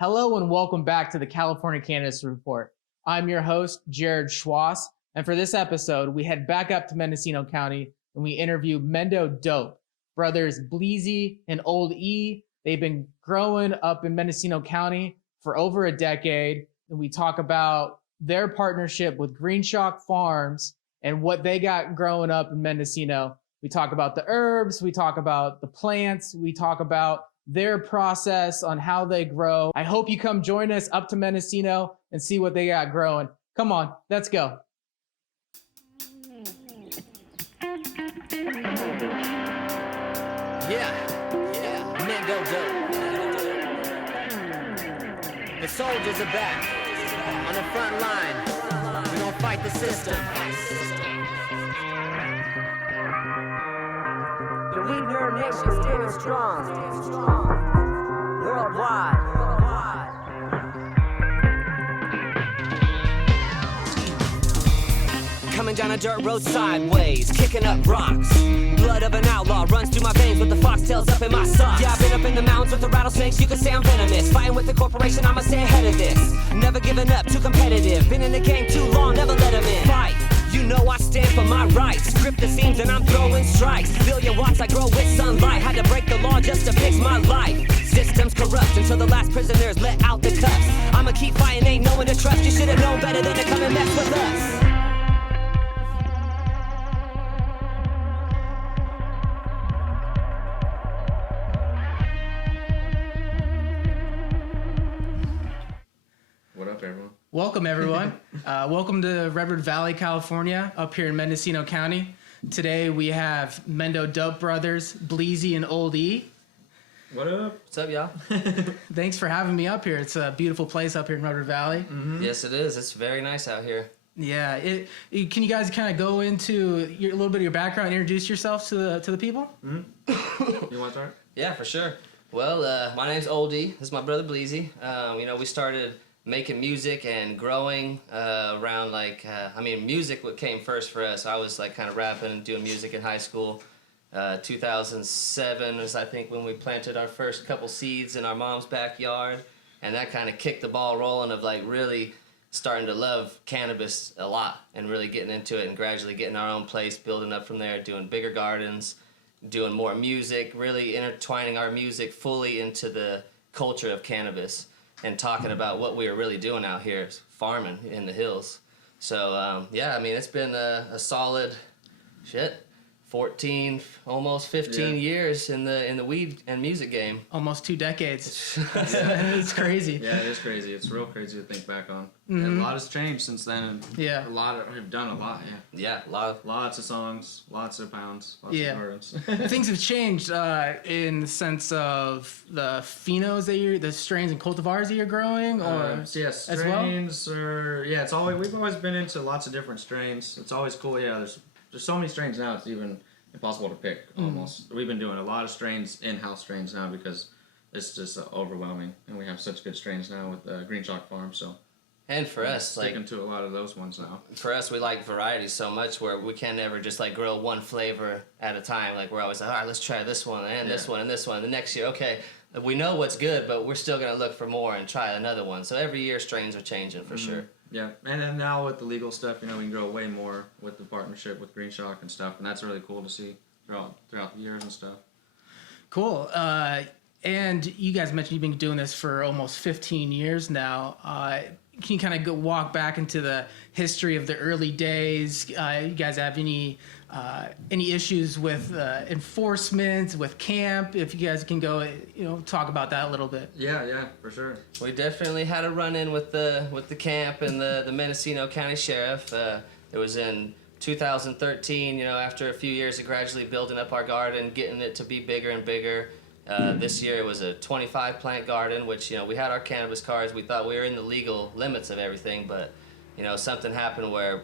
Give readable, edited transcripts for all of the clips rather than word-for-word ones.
Hello and welcome back to the California Cannabis Report. I'm your host, Jared Schwass, and for this episode, we head back up to Mendocino County and we interview Mendo Dope, brothers Bleazy and Old E. They've been growing up in Mendocino County for over a decade, and we talk about their partnership with Green Shock Farms and what they got growing up in Mendocino. We talk about the herbs, we talk about the plants, we talk about their process on how they grow. I hope you come join us up to Mendocino and see what they got growing. Come on, let's go. Mendo Dope. The soldiers are back on the front line. We're gonna fight the system. The We Nerd Nation standing strong. Worldwide. Coming down a dirt road sideways, kicking up rocks. Blood of an outlaw runs through my veins with the foxtails up in my socks. Yeah, I've been up in the mountains with the rattlesnakes, you could say I'm venomous. Fighting with the corporation, I'ma stay ahead of this. Never giving up, too competitive. Been in the game too long, never let them in. Fight, you know I stand for my rights. Grip the seams and I'm throwing strikes. Billion watts, I grow with sunlight. Had to break the law just to fix my life. Systems corrupt until the last prisoners let out the cuffs. I'ma keep fighting, ain't no one to trust. You should've known better than to come and mess with us. Welcome, everyone. Welcome to Redwood Valley, California, up here in Mendocino County. Today we have Mendo Dope brothers, Bleazy and Old E. What up? What's up, y'all? Thanks for having me up here. It's a beautiful place up here in Redwood Valley. Mm-hmm. Yes, it is. It's very nice out here. Yeah. Can you guys kind of go into a little bit of your background, introduce yourselves to the people? Mm-hmm. You want to start? Yeah, for sure. Well, my name's Old E. This is my brother Bleazy. We started making music and growing around music what came first for us. I was kind of rapping and doing music in high school. 2007 was I think when we planted our first couple seeds in our mom's backyard, and that kind of kicked the ball rolling of really starting to love cannabis a lot and really getting into it and gradually getting our own place, building up from there, doing bigger gardens, doing more music, really intertwining our music fully into the culture of cannabis. And talking about what we were really doing out here, farming in the hills. So, it's been a solid, 14, almost 15 years in the weed and music game. Almost 2 decades. It's crazy. Yeah, it is crazy. It's real crazy to think back on. Mm-hmm. And a lot has changed since then. And yeah. We've done a lot, Yeah, lots of songs, lots of pounds, lots of artists. Things have changed in the sense of the phenos the strains and cultivars that you're growing, or strains as well? We've always been into lots of different strains. It's always cool. Yeah, there's so many strains now. It's even impossible to pick almost. We've been doing a lot of strains, in-house strains now because it's just overwhelming, and we have such good strains now with Green Shock Farm. So. And for us, sticking to a lot of those ones now. For us, we like variety so much where we can never just grow one flavor at a time. We're always all right, let's try this one and this one and this one. The next year, okay, we know what's good, but we're still gonna look for more and try another one. So every year, strains are changing for sure. Yeah, and then now with the legal stuff, we can grow way more with the partnership with Green Shock and stuff, and that's really cool to see throughout the years and stuff. Cool. And you guys mentioned you've been doing this for almost 15 years now. Can you kind of walk back into the history of the early days? You guys have any issues with enforcement, with camp? If you guys can go, talk about that a little bit. Yeah, for sure. We definitely had a run-in with the camp and the Mendocino County Sheriff. It was in 2013. After a few years of gradually building up our garden, getting it to be bigger and bigger. This year it was a 25 plant garden, which, we had our cannabis cards. We thought we were in the legal limits of everything, but, something happened where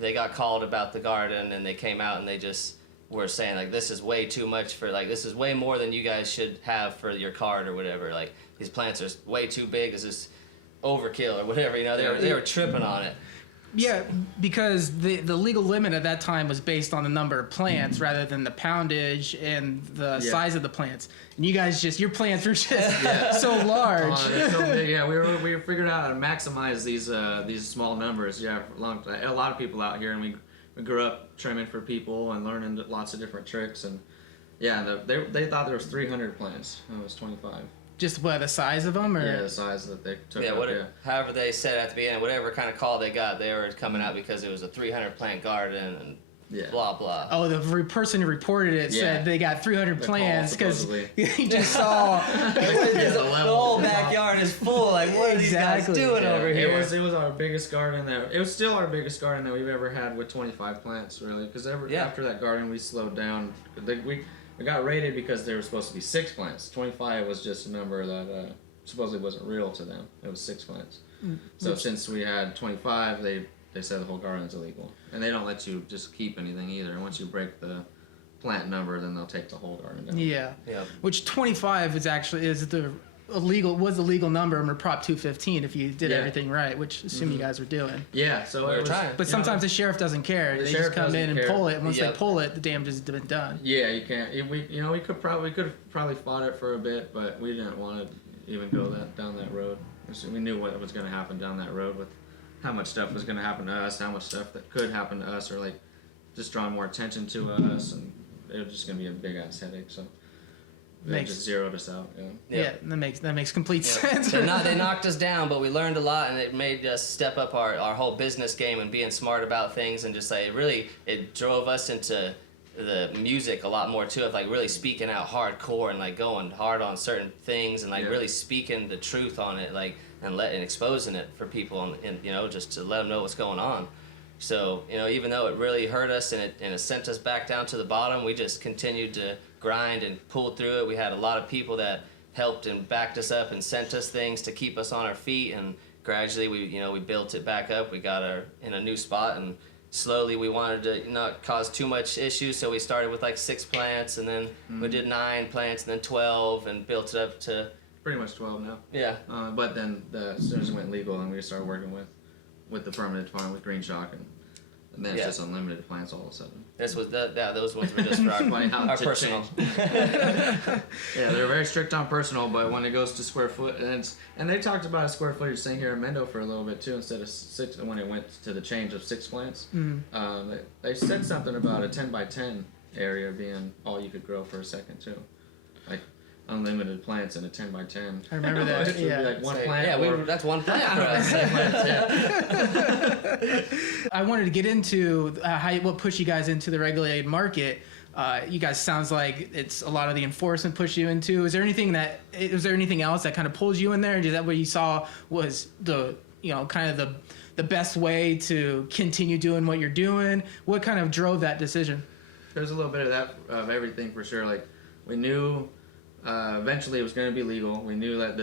they got called about the garden and they came out and they just were saying, this is way too much this is way more than you guys should have for your card or whatever. These plants are way too big. This is overkill or whatever, they were tripping on it. Yeah, because the legal limit at that time was based on the number of plants rather than the poundage and the size of the plants. And you guys your plants were just so large. They're so big. Yeah, we figured out how to maximize these small numbers. Yeah, for a long time. A lot of people out here, and we grew up trimming for people and learning lots of different tricks. And yeah, they thought there was 300 plants. And it was 25. Just what, the size of them, or yeah, the size that they took. Yeah, however they said at the beginning, whatever kind of call they got, they were coming out because it was a 300 plant garden and blah blah. Oh, the person who reported it said they got 300 plants because he just saw the whole backyard is full. Like, what are these guys doing over here? It was our biggest garden it was still our biggest garden that we've ever had with 25 plants, really. Because after that garden, we slowed down. We got rated because there were supposed to be 6 plants. 25 was just a number that supposedly wasn't real to them. It was 6 plants. So since we had 25, they said the whole garden's illegal. And they don't let you just keep anything either. Once you break the plant number, then they'll take the whole garden down. Yeah. Which 25 is the legal number under Prop 215 if you did everything right, which assume you guys were doing. Yeah, so it was trying. But sometimes the sheriff doesn't care. They just come in and pull it, and once they pull it, the damage has been done. Yeah, you can't. We could probably fought it for a bit, but we didn't want to even go down that road. So we knew what was going to happen down that road with how much stuff was going to happen to us, how much stuff that could happen to us, or like just drawing more attention to us, and it was just going to be a big ass headache. So they just zeroed us out. Yeah, that makes complete sense. They knocked us down, but we learned a lot, and it made us step up our whole business game and being smart about things, and just like it drove us into the music a lot more too, of like really speaking out hardcore and like going hard on certain things and like really speaking the truth on it, like and exposing it for people, and just to let them know what's going on. So even though it really hurt us and it sent us back down to the bottom, we just continued to grind and pull through it. We had a lot of people that helped and backed us up and sent us things to keep us on our feet, and gradually we built it back up. We got in a new spot, and slowly we wanted to not cause too much issues, so we started with like 6 plants, and then we did 9 plants, and then 12, and built it up to pretty much 12 now. Yeah. But then as soon as it went legal, and we started working with the permanent farm with Green Shock, and then it's just unlimited plants all of a sudden. Those ones were just for our personal. Yeah, they're very strict on personal, but when it goes to square foot, and they talked about a square footage thing here in Mendo for a little bit too, instead of 6 when it went to the change of 6 plants. They said something about a 10 by 10 area being all you could grow for a second too, like unlimited plants in a 10 by 10. I remember that. Which would be like one plant. Yeah, that's 1 plant for us. I wanted to get into what pushed you guys into the regulated market. You guys sounds like it's a lot of the enforcement pushed you into. Was there anything else that kind of pulls you in there? Is that what you saw was the kind of the best way to continue doing what you're doing? What kind of drove that decision? There's a little bit of everything for sure. Like we knew eventually it was going to be legal. We knew that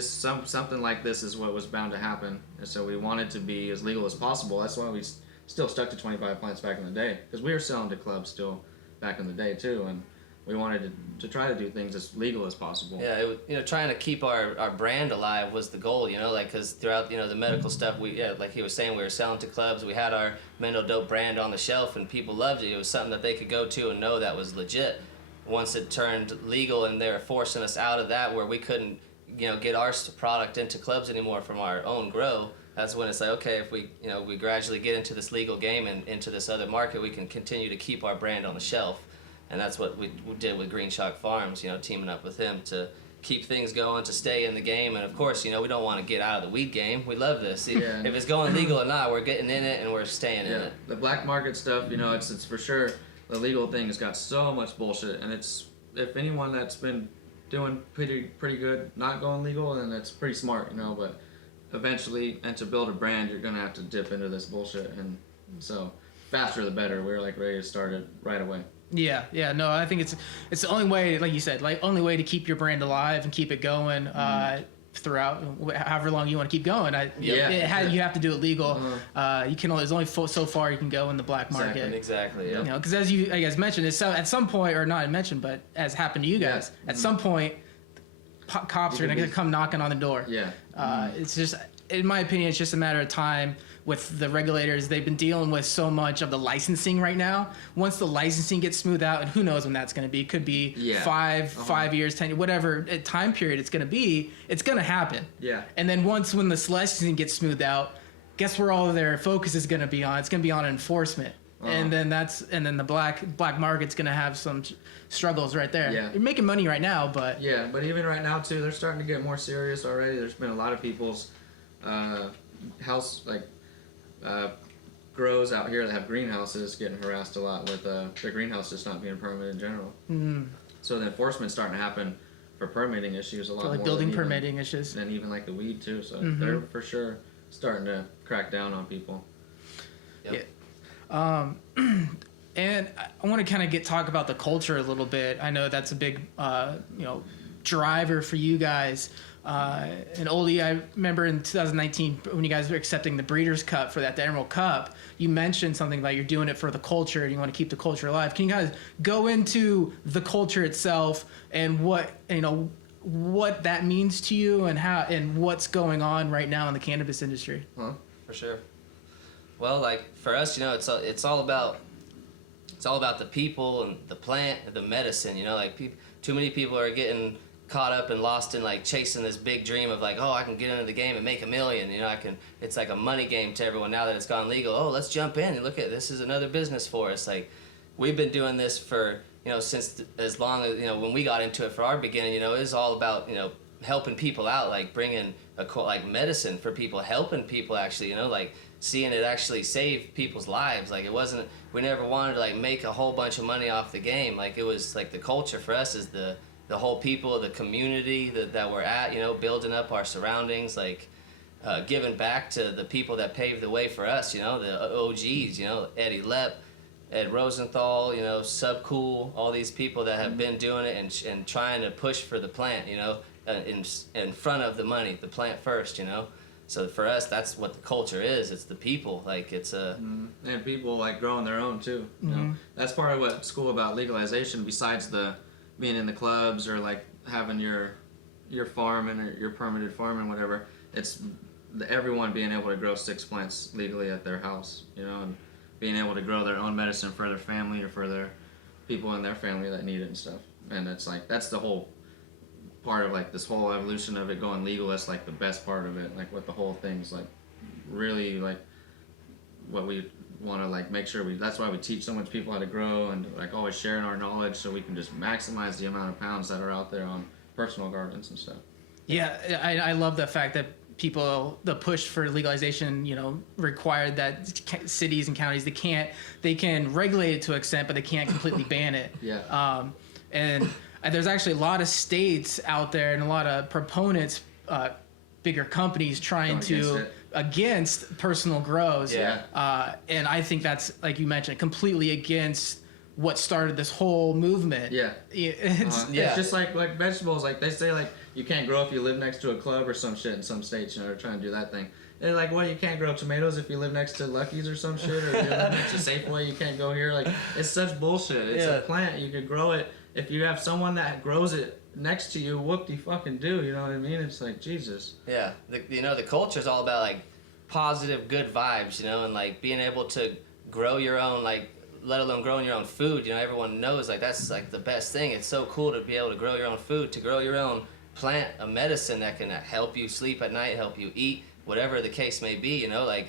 something like this is what was bound to happen, and so we wanted to be as legal as possible. That's why we still stuck to 25 plants back in the day, because we were selling to clubs still back in the day too, and we wanted to try to do things as legal as possible. Yeah, trying to keep our brand alive was the goal. Because throughout the medical stuff, like he was saying, we were selling to clubs. We had our Mendo Dope brand on the shelf, and people loved it. It was something that they could go to and know that was legit. Once it turned legal and they were forcing us out of that, where we couldn't get our product into clubs anymore from our own grow, that's when it's like, okay, if we gradually get into this legal game and into this other market, we can continue to keep our brand on the shelf. And that's what we did with Green Shock Farms, teaming up with him to keep things going, to stay in the game. And of course, we don't want to get out of the weed game. We love this. If it's going legal or not, we're getting in it and we're staying in it. The black market stuff, it's for sure. The legal thing has got so much bullshit, and it's, if anyone that's been doing pretty good not going legal, then that's pretty smart, but eventually, and to build a brand, you're gonna have to dip into this bullshit, and so faster the better. We're like ready to start it right away. Yeah, no, I think it's the only way, like you said, only way to keep your brand alive and keep it going throughout however long you want to keep going. You have to do it legal. You can there's only so far you can go in the black market. Exactly. Yeah. Because as you guys mentioned, it's at some point, or not mentioned, but as happened to you guys, at some point, cops are gonna come knocking on the door. Yeah. It's just in my opinion, it's just a matter of time with the regulators. They've been dealing with so much of the licensing right now. Once the licensing gets smoothed out, and who knows when that's going to be, could be 5 years, 10 years, whatever time period it's going to be, it's going to happen. Yeah. And then when the licensing gets smoothed out, guess where all of their focus is going to be on? It's going to be on enforcement. And then the black market's going to have some struggles right there. Yeah. You're making money right now, but But even right now too, they're starting to get more serious already. There's been a lot of people's house grows out here that have greenhouses getting harassed a lot with the greenhouse just not being permitted in general. Mm-hmm. So the enforcement's starting to happen for permitting issues a lot like more building than permitting issues. than even like the weed too. So they're for sure starting to crack down on people. Yep. Yeah. And I want to kind of talk about the culture a little bit. I know that's a big, driver for you guys. And Oldie, I remember in 2019 when you guys were accepting the Breeders' Cup for that, the Emerald Cup, you mentioned something about you're doing it for the culture and you want to keep the culture alive. Can you guys go into the culture itself and what that means to you and how and what's going on right now in the cannabis industry? Huh? For sure. Well, like for us, it's all about the people and the plant and the medicine. Too many people are getting caught up and lost in like chasing this big dream of like, oh, I can get into the game and make $1 million. It's like a money game to everyone now that it's gone legal. Oh, let's jump in and look at this is another business for us. Like we've been doing this for since as long as when we got into it for our beginning. It was all about helping people out, like bringing like medicine for people, helping people actually. Like seeing it actually save people's lives. Like it wasn't, we never wanted to like make a whole bunch of money off the game. Like it was like the culture for us is the whole people, the community that we're at, building up our surroundings, like giving back to the people that paved the way for us, the OGs, Eddie Lepp, Ed Rosenthal, Subcool, all these people that have been doing it and trying to push for the plant, in front of the money, the plant first, So for us, that's what the culture is. It's the people. Like it's a and people like growing their own too. That's part of what's cool about legalization. Besides the being in the clubs or like having your farm and your permitted farm and whatever, it's everyone being able to grow 6 plants legally at their house. And being able to grow their own medicine for their family or for their people in their family that need it and stuff. And it's like that's the whole part of like this whole evolution of it going legal. That's like the best part of it, like what the whole thing's like really like what we want to like make sure that's why we teach so much people how to grow and like always sharing our knowledge so we can just maximize the amount of pounds that are out there on personal gardens and stuff. I love the fact that the push for legalization required that cities and counties they can regulate it to an extent but they can't completely ban it. And there's actually a lot of states out there and a lot of proponents, bigger companies trying to against personal grows. And I think that's, like you mentioned, completely against what started this whole movement. It's just like vegetables. Like they say, like you can't grow if you live next to a club or some shit in some states. They're trying to do that thing. They're like, well, you can't grow tomatoes if you live next to Lucky's or some shit, or if you live next to Safeway, you can't go here. Like it's such bullshit. It's a plant. You could grow it. If you have someone that grows it next to you, whoop-de-fucking do, you know what I mean? It's like, Jesus. Yeah, the culture's all about, like, positive, good vibes, and, like, being able to grow your own, like, let alone growing your own food, everyone knows, like, that's, like, the best thing. It's so cool to be able to grow your own food, to grow your own plant, a medicine that can help you sleep at night, help you eat, whatever the case may be, like,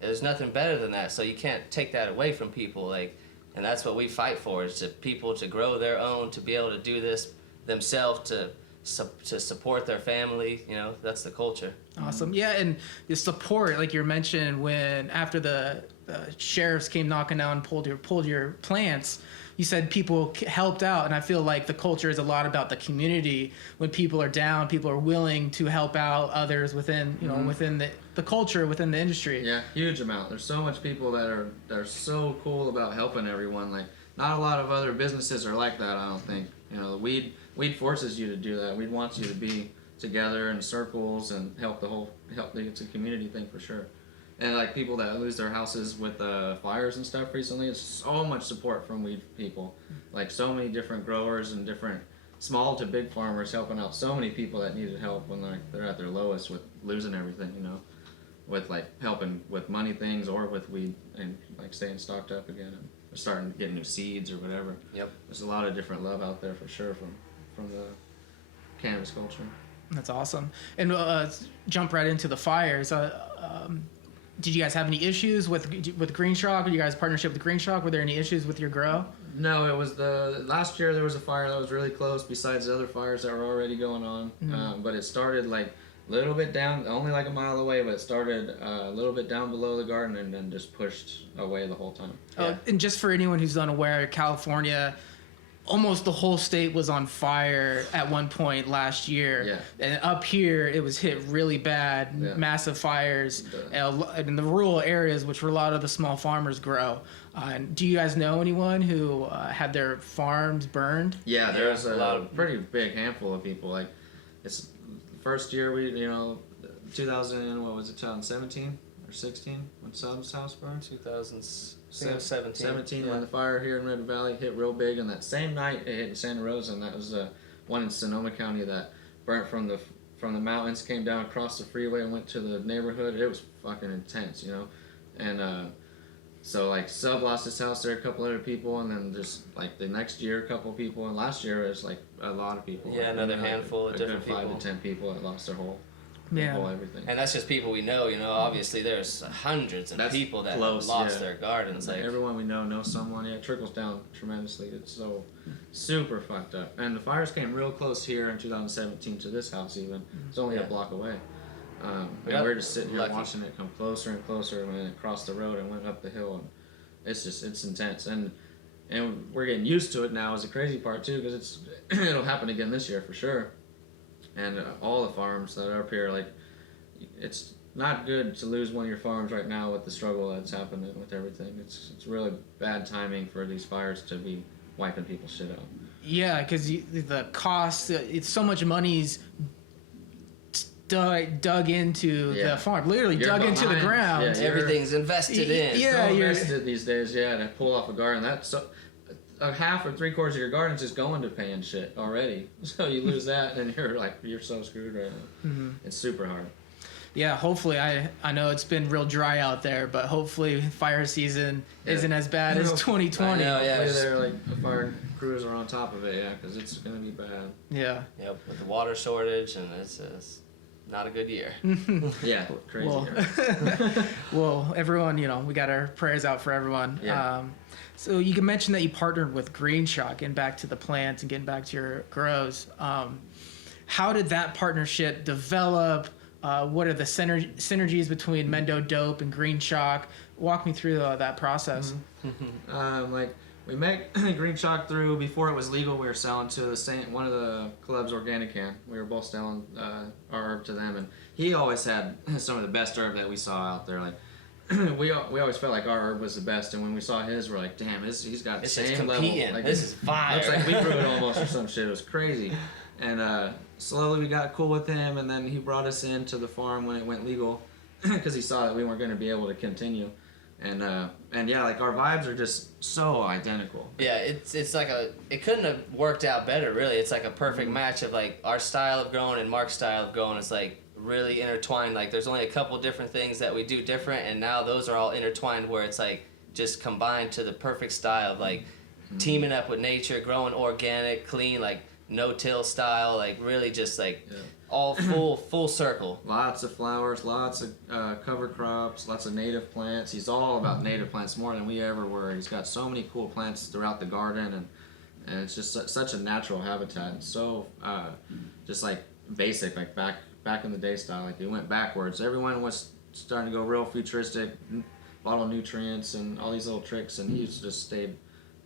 there's nothing better than that, so you can't take that away from people, like. And that's what we fight for, is to people to grow their own, to be able to do this themselves, to support their family. That's the culture. Awesome. Yeah, and the support, like you mentioned, when after the sheriffs came knocking down and pulled your plants, you said people helped out, and I feel like the culture is a lot about the community. When people are down, people are willing to help out others within within the culture, within the industry. Yeah, huge amount. There's so much people that are so cool about helping everyone. Like not a lot of other businesses are like that. I don't think. The weed forces you to do that. Weed wants you to be together in circles and help. It's a community thing for sure. And like people that lose their houses with fires and stuff recently, it's so much support from weed people. Like so many different growers and different small to big farmers, helping out so many people that needed help when they're at their lowest with losing everything, you know, with like helping with money things or with weed and like staying stocked up again and starting to get new seeds or whatever. Yep. There's a lot of different love out there for sure from the cannabis culture. That's awesome. And jump right into the fires. Did you guys have any issues with Green Shock? Did you guys partnership with Green Shock? Were there any issues with your grow? No, it was the last year there was a fire that was really close besides the other fires that were already going on. But it started like a little bit down, only like a mile away, but it started a little bit down below the garden and then just pushed away the whole time. And just for anyone who's unaware, California, almost the whole state was on fire at one point last year. Yeah. And up here, it was hit really bad, massive fires in the rural areas, which where a lot of the small farmers grow. Do you guys know anyone who had their farms burned? Yeah, there's a pretty big handful of people. Like, it's the first year 2017 or 16 when Sub's house burned. 17 when the fire here in Red Valley hit real big, and that same night it hit in Santa Rosa, and that was one in Sonoma County that burnt from the mountains, came down across the freeway and went to the neighborhood. It was fucking intense, you know, and so like Sub lost his house there, a couple other people, and then just like the next year a couple people, and last year it was like a lot of people. Yeah, another handful of different people. 5 to 10 people that lost their whole everything. And that's just people we know, you know. Obviously, there's hundreds of people that lost their gardens. Like everyone we know knows someone. Yeah, it trickles down tremendously. It's so super fucked up. And the fires came real close here in 2017 to this house. Even it's only a block away. And we're just sitting here watching it come closer and closer when it crossed the road and went up the hill. And it's intense. And we're getting used to it now. Is the crazy part too, because it'll happen again this year for sure. And all the farms that are up here, like, it's not good to lose one of your farms right now with the struggle that's happening with everything. It's really bad timing for these fires to be wiping people's shit out. Yeah, because the cost, it's so much money's dug into the farm, literally dug into the ground. Yeah, everything's invested in. Yeah, you're invested these days. Yeah, to pull off a garden, that's so. A half or 3/4 of your garden's just going to paying shit already. So you lose that, and you're so screwed right now. Mm-hmm. It's super hard. Yeah, hopefully, I know it's been real dry out there, but hopefully fire season isn't as bad as 2020. I know, hopefully they're like the fire crews are on top of it, because it's gonna be bad. Yeah. Yep, with the water shortage, and it's not a good year. Yeah, crazy year. Well, everyone, we got our prayers out for everyone. Yeah. So you can mention that you partnered with Green Shock, getting back to the plants and getting back to your grows. How did that partnership develop? What are the synergies between Mendo Dope and Green Shock? Walk me through that process. Like we met Green Shock through before it was legal. We were selling to one of the clubs, Organic Can. We were both selling our herb to them, and he always had some of the best herb that we saw out there. Like we always felt like our herb was the best, and when we saw his, we're like, damn, he's got the same level. Like, this is fire. Looks like we grew it almost or some shit. It was crazy. And slowly we got cool with him, and then he brought us into the farm when it went legal because he saw that we weren't going to be able to continue. And yeah, like our vibes are just so identical. Yeah, it's like it couldn't have worked out better, really. It's like a perfect match of like our style of growing and Mark's style of growing. It's like really intertwined. Like there's only a couple different things that we do different, and now those are all intertwined where it's like just combined to the perfect style of like teaming up with nature, growing organic, clean, like no-till style, like really just like all full circle. Lots of flowers, lots of cover crops, lots of native plants. He's all about native plants more than we ever were. He's got so many cool plants throughout the garden, and it's just such a natural habitat, and so just like basic, like back in the day style. Like we went backwards. Everyone was starting to go real futuristic, bottle nutrients and all these little tricks, and he's just stayed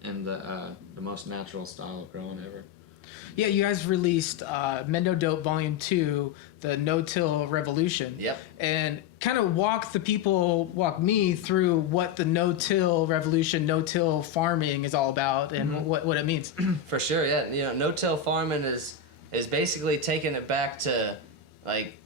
in the most natural style of growing ever. Yeah, you guys released Mendo Dope Volume 2, the No-Till Revolution. Yep. And kind of walk me through what the No-Till Revolution, no-till farming is all about and what it means. For sure, yeah. No-till farming is basically taking it back to, like,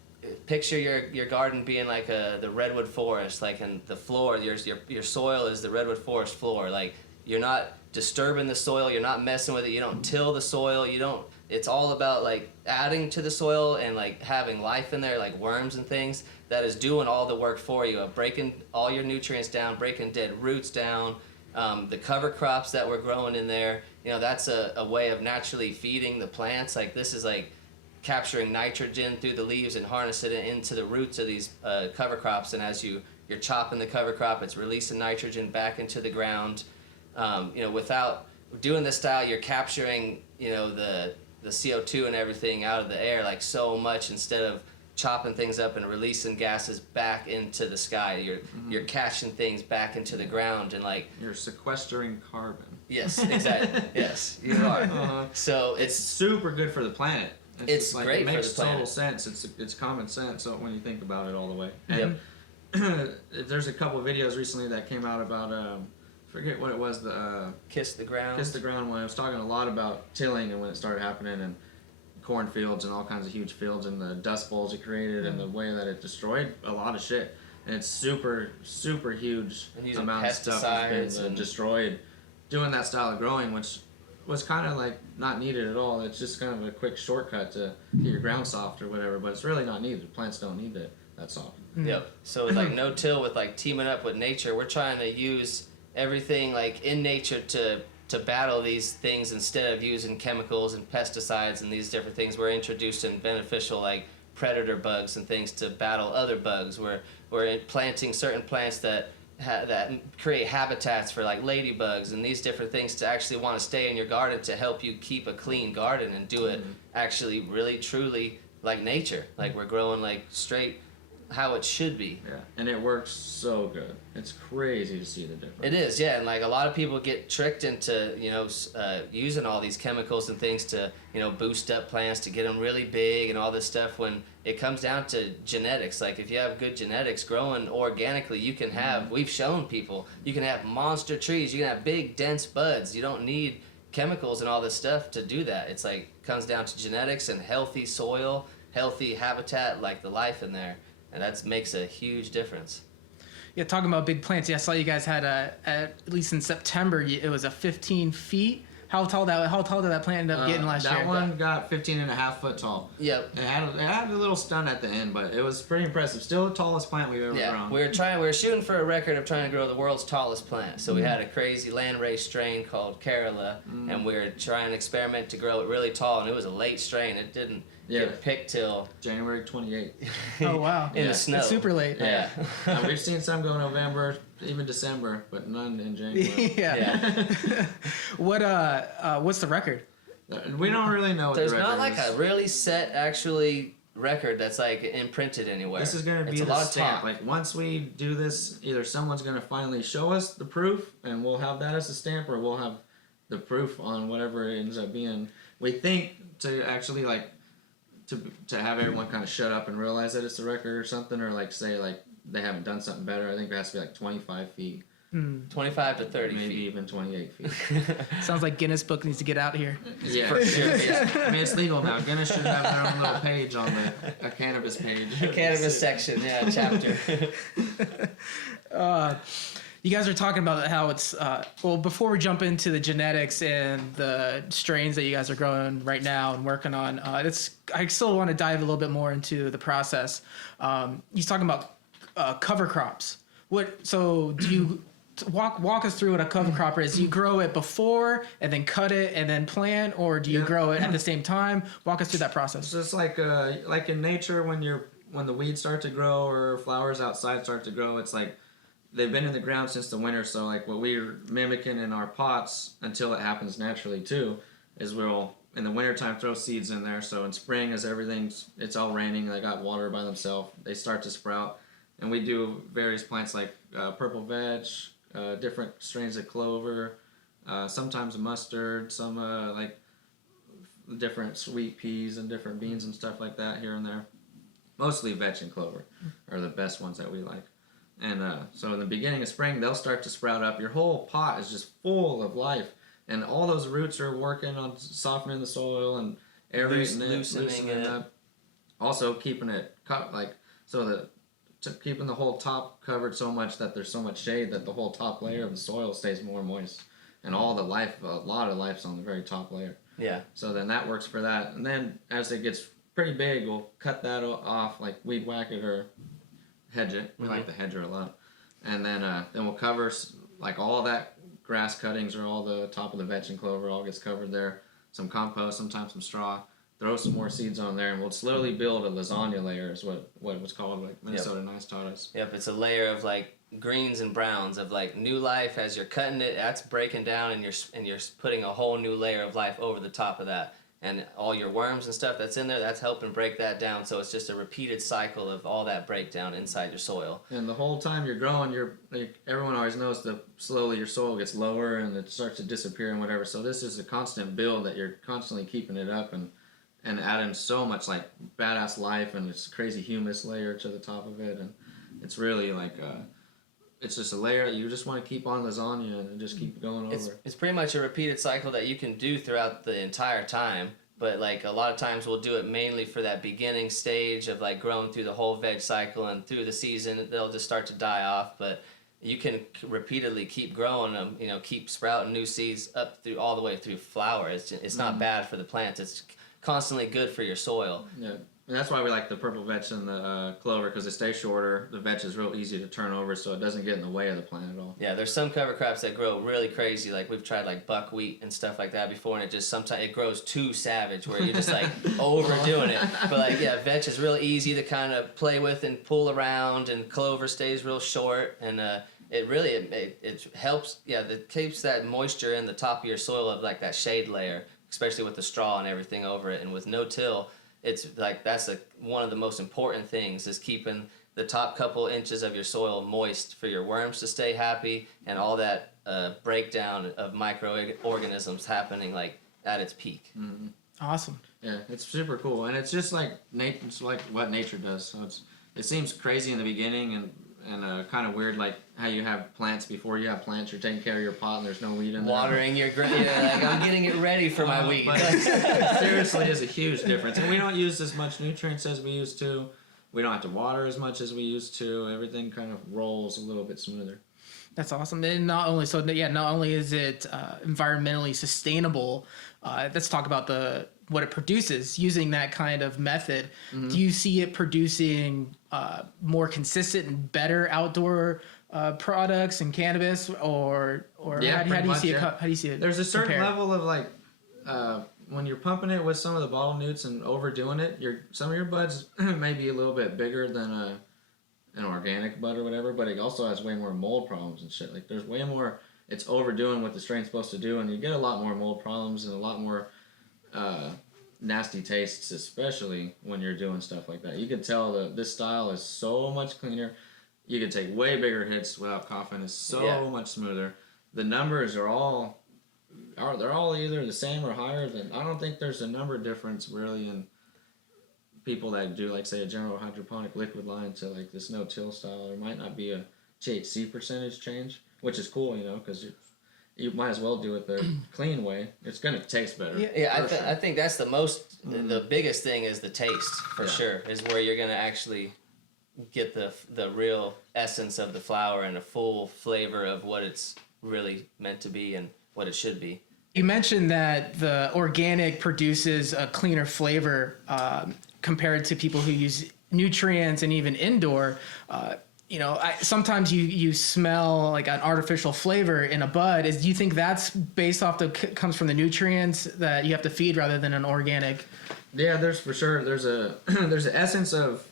picture your garden being like the redwood forest, like, and the floor, your soil is the redwood forest floor. Like, you're not disturbing the soil, you're not messing with it, you don't till the soil, you don't it's all about like adding to the soil and like having life in there, like worms and things, that is doing all the work for you, of breaking all your nutrients down, breaking dead roots down. The cover crops that we're growing in there, that's a way of naturally feeding the plants. Like this is like capturing nitrogen through the leaves and harnessing it into the roots of these cover crops. And as you're chopping the cover crop, it's releasing nitrogen back into the ground. Without doing this style, you're capturing, the CO2 and everything out of the air like so much, instead of chopping things up and releasing gases back into the sky. You're catching things back into the ground, and like you're sequestering carbon. Yes, exactly. Yes, you are. So it's super good for the planet. It's just, like, great it makes for the planet. total sense. It's common sense. So when you think about it all the way. And there's a couple of videos recently that came out about forget what it was, the Kiss the Ground. Kiss the Ground one. I was talking a lot about tilling and when it started happening, and cornfields and all kinds of huge fields, and the dust bowls it created and the way that it destroyed a lot of shit. And it's super huge amount of stuff has been destroyed doing that style of growing, which was kind of like not needed at all. It's just kind of a quick shortcut to get your ground soft or whatever, but it's really not needed. Plants don't need that soft. Yep. So with like no-till, with like teaming up with nature, we're trying to use everything like in nature to battle these things, instead of using chemicals and pesticides and these different things. We're introducing beneficial like predator bugs and things to battle other bugs. We're planting certain plants that create habitats for like ladybugs and these different things to actually want to stay in your garden, to help you keep a clean garden and do it actually really truly like nature. Like we're growing like straight how it should be. Yeah, and it works so good. It's crazy to see the difference. It is, yeah, and like a lot of people get tricked into using all these chemicals and things to boost up plants, to get them really big and all this stuff, when it comes down to genetics. Like if you have good genetics growing organically, you can have, we've shown people, you can have monster trees, you can have big dense buds. You don't need chemicals and all this stuff to do that. It's like comes down to genetics and healthy soil, healthy habitat, like the life in there. And that makes a huge difference. Yeah, talking about big plants, I saw you guys had at least in September, it was a 15 feet. How tall did that plant end up getting last year? That one got 15.5 foot tall. Yep. It had a little stun at the end, but it was pretty impressive. Still the tallest plant we've ever grown. We were shooting for a record of trying to grow the world's tallest plant. So we had a crazy landrace strain called Kerala, and we were trying to experiment to grow it really tall, and it was a late strain. It didn't get picked till January 28th. Oh wow! in the snow. It's super late. Yeah. We've seen some go November, even December, but none in January. Yeah. What's the record? We don't really know what There's the record not like is. a really set actually record that's like imprinted anywhere. This is going to be a the lot of stamp. talk. Like once we do this, either someone's going to finally show us the proof and we'll have that as a stamp, or we'll have the proof on whatever it ends up being. We think to actually like to have everyone kind of shut up and realize that it's a record or something, or like say like they haven't done something better. I think it has to be like 25 feet. 25 to 30 maybe feet. even 28 feet. Sounds like Guinness Book needs to get out here. Yeah, for sure. Yeah. I mean, it's legal now. Guinness should have their own little page on a cannabis page. Cannabis section, yeah, chapter. You guys are talking about how it's before we jump into the genetics and the strains that you guys are growing right now and working on, I still want to dive a little bit more into the process. He's talking about cover crops. So do you walk us through what a cover crop is? Do you grow it before and then cut it and then plant, or do you grow it at the same time? Walk us through that process. So it's like in nature when the weeds start to grow or flowers outside start to grow, it's like they've been in the ground since the winter. So like what we're mimicking in our pots until it happens naturally too is we'll in the wintertime throw seeds in there. So in spring, as it's all raining, they got water by themselves, they start to sprout. And we do various plants like purple veg, different strains of clover, sometimes mustard, some like different sweet peas and different beans and stuff like that here and there. Mostly veg and clover are the best ones that we like. And so in the beginning of spring, they'll start to sprout up. Your whole pot is just full of life. And all those roots are working on softening the soil and aerating loosening it up. Also keeping it keeping the whole top covered so much that there's so much shade that the whole top layer of the soil stays more moist. And all the life, a lot of life's on the very top layer. Yeah. So then that works for that. And then as it gets pretty big, we'll cut that off, like weed whack it or hedge it. We like the hedger a lot. And then we'll cover like all that grass cuttings or all the top of the vetch and clover all gets covered there. Some compost, sometimes some straw. Throw some more seeds on there, and we'll slowly build a lasagna layer. Is what it was called, like Minnesota Nice taught us. Yep, it's a layer of like greens and browns of like new life as you're cutting it. That's breaking down, and you're putting a whole new layer of life over the top of that. And all your worms and stuff that's in there, that's helping break that down. So it's just a repeated cycle of all that breakdown inside your soil. And the whole time you're growing, you're like everyone always knows that slowly your soil gets lower and it starts to disappear and whatever. So this is a constant build that you're constantly keeping it up and adding so much like badass life and this crazy humus layer to the top of it, and it's really like it's just a layer that you just want to keep on lasagna and just keep going over. It's pretty much a repeated cycle that you can do throughout the entire time, but like a lot of times we'll do it mainly for that beginning stage of like growing through the whole veg cycle, and through the season they'll just start to die off, but you can repeatedly keep growing them, keep sprouting new seeds up through all the way through flower. It's not bad for the plants. It's constantly good for your soil. Yeah, and that's why we like the purple vetch and the clover, because they stay shorter. The vetch is real easy to turn over, so it doesn't get in the way of the plant at all. Yeah, there's some cover crops that grow really crazy. Like we've tried like buckwheat and stuff like that before, and it just sometimes it grows too savage where you're just like overdoing it. But like vetch is real easy to kind of play with and pull around, and clover stays real short, and it really it helps. Yeah, it keeps that moisture in the top of your soil of like that shade layer, especially with the straw and everything over it. And with no-till, it's like that's one of the most important things is keeping the top couple inches of your soil moist for your worms to stay happy and all that breakdown of microorganisms happening like at its peak. Mm-hmm. Awesome. Yeah, it's super cool, and it's just like it's like what nature does. So it seems crazy in the beginning and kind of weird, like how you have plants before you have plants. You're taking care of your pot and there's no weed in there. Watering your like I'm getting it ready for my weed. But it seriously is a huge difference. And we don't use as much nutrients as we used to. We don't have to water as much as we used to. Everything kind of rolls a little bit smoother. That's awesome. And not only is it environmentally sustainable, let's talk about what it produces using that kind of method. Mm-hmm. Do you see it producing more consistent and better outdoor products in cannabis, or yeah, how do you see it? How do you see it? There's a certain level of like when you're pumping it with some of the bottle newts and overdoing it, some of your buds may be a little bit bigger than an organic bud or whatever, but it also has way more mold problems and shit. Like there's way more. It's overdoing what the strain's supposed to do, and you get a lot more mold problems and a lot more nasty tastes, especially when you're doing stuff like that. You can tell that this style is so much cleaner. You can take way bigger hits without coughing. It's so much smoother. The numbers are all either the same or higher than. I don't think there's a number difference really in people that do like say a general hydroponic liquid line to like this no-till style. There might not be a THC percentage change, which is cool, because you might as well do it the clean way. It's gonna taste better. I think that's the biggest thing is the taste for sure, is where you're gonna actually get the real essence of the flower and a full flavor of what it's really meant to be and what it should be. You mentioned that the organic produces a cleaner flavor compared to people who use nutrients and even indoor. Sometimes you smell like an artificial flavor in a bud. Do you think that's based off comes from the nutrients that you have to feed rather than an organic? Yeah, there's for sure. There's an essence of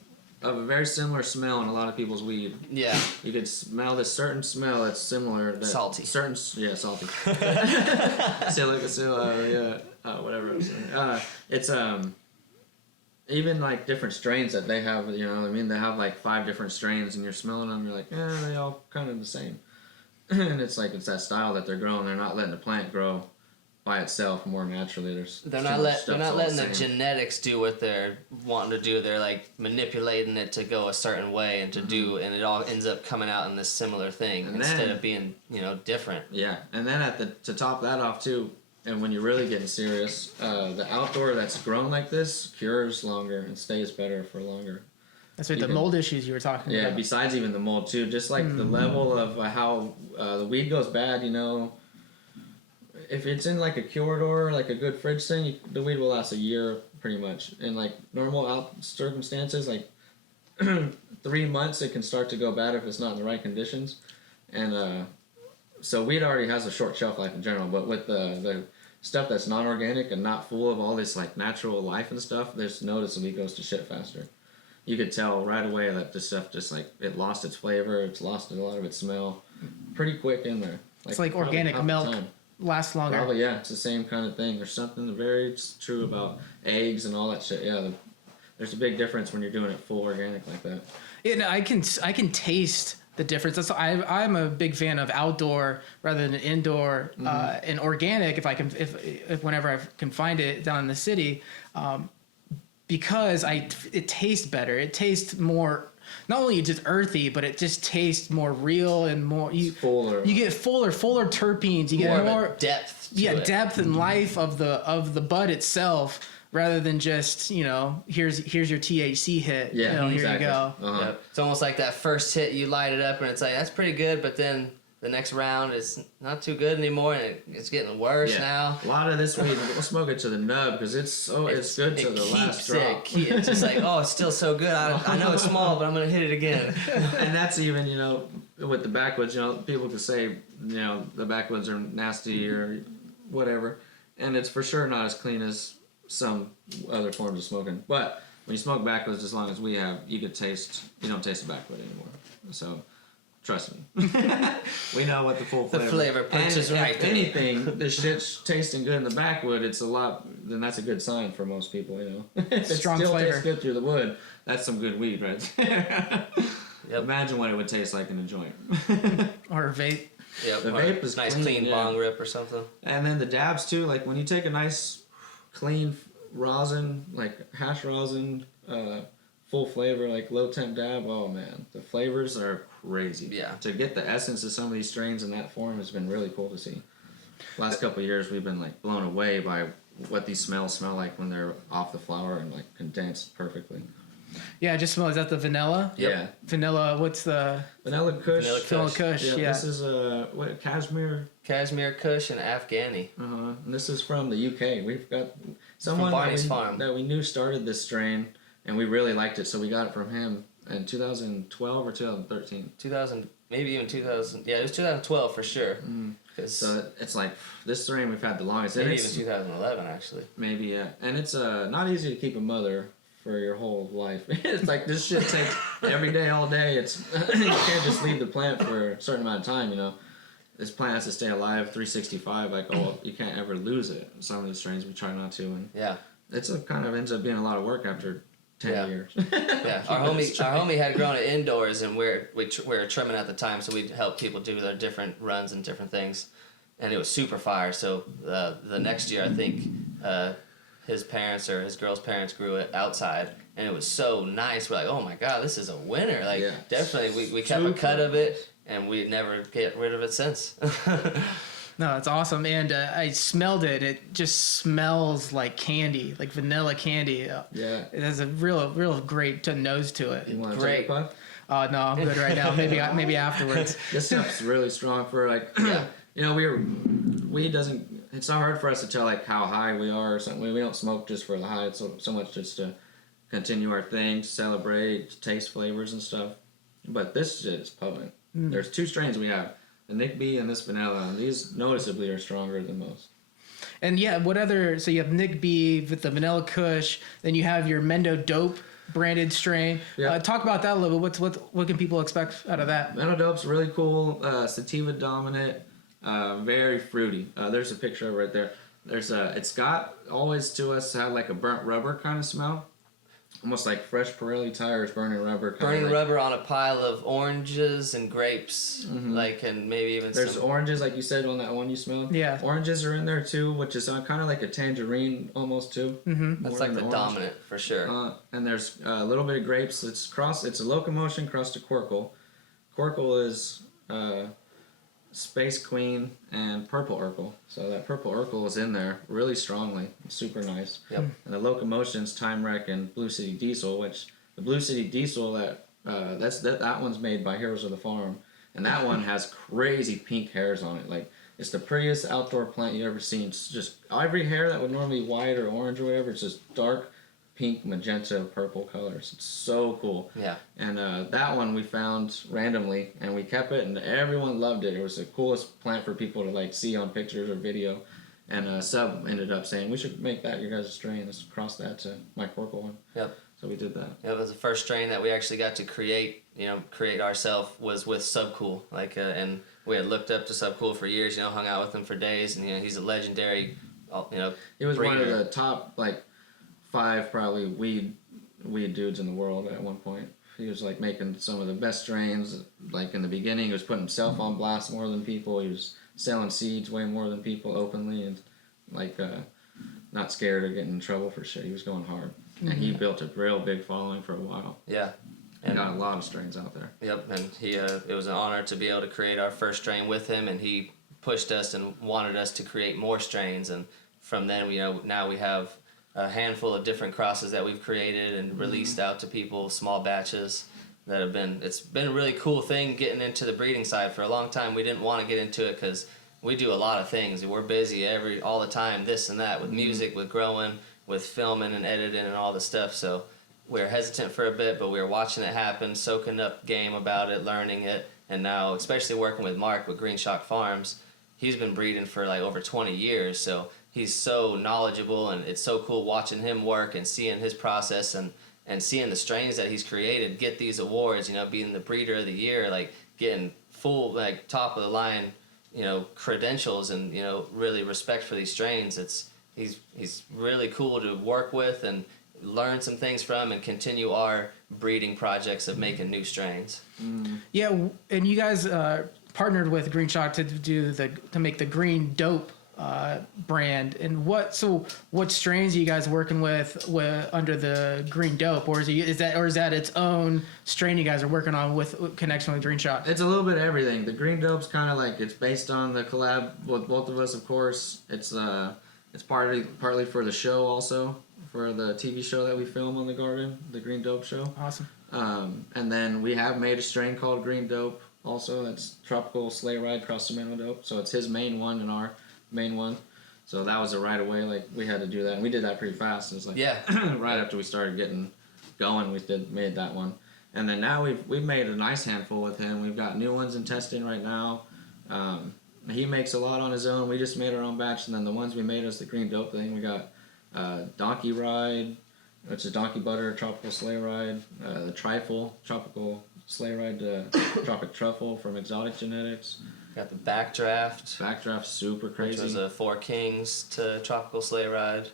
a very similar smell in a lot of people's weed. Yeah, you could smell this certain smell that's similar. Salty. Salty. Whatever. It's even like different strains that they have, they have like 5 different strains and you're smelling them, you're like, they all kind of the same. And it's that style that they're growing. They're not letting the plant grow by itself more naturally. They're not letting the genetics do what they're wanting to do. They're like manipulating it to go a certain way and to do, and it all ends up coming out in this similar thing instead of being, different. Yeah. And then to top that off too, and when you're really getting serious, the outdoor that's grown like this cures longer and stays better for longer. That's the mold issues you were talking about. Yeah, besides even the mold too, just like the level of how the weed goes bad, if it's in like a corridor, like a good fridge thing, the weed will last a year pretty much. In like normal out circumstances, like 3 months, it can start to go bad if it's not in the right conditions. And so weed already has a short shelf life in general, but with the stuff that's non-organic and not full of all this like natural life and stuff, there's noticeably goes to shit faster. You could tell right away that this stuff just like it lost its flavor, it's lost a lot of its smell, pretty quick in there. It's like organic milk lasts longer. Probably, yeah, it's the same kind of thing. There's something very true about eggs and all that shit. Yeah, there's a big difference when you're doing it full organic like that. Yeah, I can taste the difference. That's I'm a big fan of outdoor rather than indoor and organic. If I can, if whenever I can find it down in the city, because it tastes better. It tastes more. Not only just earthy, but it just tastes more real and more. Fuller. You get fuller terpenes. You get more depth. Depth and life of the bud itself, rather than just here's your THC hit. Yeah, here exactly. you go. Uh-huh. Yep. It's almost like that first hit, you light it up and it's like that's pretty good, but then the next round is not too good anymore, and it's getting worse now. A lot of this weed, we'll smoke it to the nub because it's good to the last drop. It's just like, oh, it's still so good. I know it's small, but I'm gonna hit it again. And that's even with the backwoods, people can say the backwoods are nasty or whatever, and it's for sure not as clean as some other forms of smoking. But when you smoke backwoods, as long as we have, you don't taste the backwood anymore. So. Trust me. We know what the full flavor. The flavor punches right if there. anything, the shit's tasting good in the backwood, it's a lot, then that's a good sign for most people, If it Strong still flavor. tastes good through the wood, that's some good weed right there. Yep. Imagine what it would taste like in a joint. Or a vape. Yep. The or vape is nice clean, yeah. bong rip or something. And then the dabs too, like when you take a nice, clean rosin, like hash rosin, full flavor, like low temp dab, oh man, the flavors are crazy. Yeah. To get the essence of some of these strains in that form has been really cool to see. Last couple of years, we've been like blown away by what these smells smell like when they're off the flower and like condensed perfectly. Yeah, I just smell. Is that the vanilla? Yep. Yeah. Vanilla. What's the Vanilla Kush. Vanilla Kush? Yeah. This is cashmere. Cashmere Kush and Afghani. And this is from the UK. We've got someone Barney's Farm. that we knew started this strain, and we really liked it, so we got it from him in 2012 or 2013. 2000, maybe even 2000. Yeah, it was 2012 for sure. So it's like this strain we've had the longest. Maybe And even it's, 2011 actually. maybe, yeah. And it's not easy to keep a mother for your whole life. It's like this shit takes every day, all day. It's you can't just leave the plant for a certain amount of time, This plant has to stay alive 365. Like, you can't ever lose it. Some of these strains we try not to, and Yeah. it's kind of ends up being a lot of work after 10 years. Yeah, our homie had grown it indoors, and we were trimming at the time, so we'd help people do their different runs and different things, and it was super fire. So the next year, I think his parents or his girl's parents grew it outside, and it was so nice. We're like, oh my god, this is a winner! Like, Yeah. definitely, we kept a cut of it, and we never get rid of it since. No, it's awesome. And I smelled it. It just smells like candy, like vanilla candy. Yeah. It has a real great nose to it. You want to Great. take a puff? No, I'm good right now. Maybe afterwards. This stuff's really strong for like, weed doesn't. It's not hard for us to tell like how high we are or something. We don't smoke just for the high. It's so much just to continue our thing, celebrate, taste flavors and stuff. But this shit is potent. There's two strains we have. The Nick B and this vanilla, and these noticeably are stronger than most. And yeah, what other? So you have Nick B with the Vanilla Kush. Then you have your Mendo Dope branded strain. Yeah. Talk about that a little bit. What can people expect out of that? Mendo Dope's really cool. Sativa dominant, very fruity. There's a picture of it right there. It's got always to us had like a burnt rubber kind of smell. Almost like fresh Pirelli tires burning rubber. Burning rubber on a pile of oranges and grapes, like, and maybe even There's some. oranges, like you said on that one you smelled. Yeah. Oranges are in there too, which is kind of like a tangerine almost too. Mm-hmm. That's More like than the orange. dominant for sure. And there's a little bit of grapes. It's a locomotion crossed to Corkle. Corkle is Space Queen and Purple Urkel. So that Purple Urkel is in there really strongly. It's super nice. Yep. And the locomotions, Time Wreck and Blue City Diesel, which the Blue City Diesel that one's made by Heroes of the Farm, and that one has crazy pink hairs on it. Like It's the prettiest outdoor plant you ever seen. It's just every hair that would normally be white or orange or whatever, it's just dark pink, magenta, purple colors. It's so cool. Yeah. And that one we found randomly, and we kept it, and everyone loved it. It was the coolest plant for people to like see on pictures or video. And Sub ended up saying, we should make that your guys' strain. Let's cross that to my Corkle one. Yep. So we did that. Yeah, it was the first strain that we actually got to create ourselves was with Subcool. And we had looked up to Subcool for years, hung out with him for days, and he's a legendary, He was one of breeder. the top, like, 5 probably weed dudes in the world at one point. He was, like, making some of the best strains. Like, in the beginning, he was putting himself on blast more than people. He was selling seeds way more than people openly, and, like, not scared of getting in trouble for shit. He was going hard. And he built a real big following for a while. Yeah. And got a lot of strains out there. Yep, and it was an honor to be able to create our first strain with him, and he pushed us and wanted us to create more strains, and from then now we have a handful of different crosses that we've created and released out to people, small batches it's been a really cool thing getting into the breeding side. For a long time we didn't want to get into it because we do a lot of things. We're busy all the time, this and that, with music, with growing, with filming and editing and all the stuff, so we were hesitant for a bit, but we were watching it happen, soaking up game about it, learning it, and now, especially working with Mark with Green Shock Farms, he's been breeding for like over 20 years, so he's so knowledgeable, and it's so cool watching him work and seeing his process and seeing the strains that he's created get these awards, being the breeder of the year, like getting full, like top of the line, credentials and, really respect for these strains. He's really cool to work with and learn some things from and continue our breeding projects of making new strains. Yeah, and you guys partnered with Green Shock to make the Green Dope brand. And what strains are you guys working with under the Green Dope, or is that its own strain you guys are working on with connection with Green Shock? It's a little bit of everything. The Green Dope's kind of like, it's based on the collab with both of us, of course. It's partly for the show also, for the TV show that we film on the garden, the Green Dope show. Awesome. And then we have made a strain called Green Dope also. That's tropical sleigh ride cross to Mendo Dope. So it's his main one and our main one. So that was a right away. Like, we had to do that, and we did that pretty fast. It was like right after we started getting going, made that one. And then now we've made a nice handful with him. We've got new ones in testing right now. He makes a lot on his own. We just made our own batch, and then the ones we made as the Green Dope thing, we got Donkey Ride, which is Donkey Butter Tropical Sleigh Ride, the Trifle Tropical Sleigh Ride, Tropic Truffle from Exotic Genetics. Got the Backdraft. Backdraft, super crazy. Which was a Four Kings to Tropical Sleigh Ride.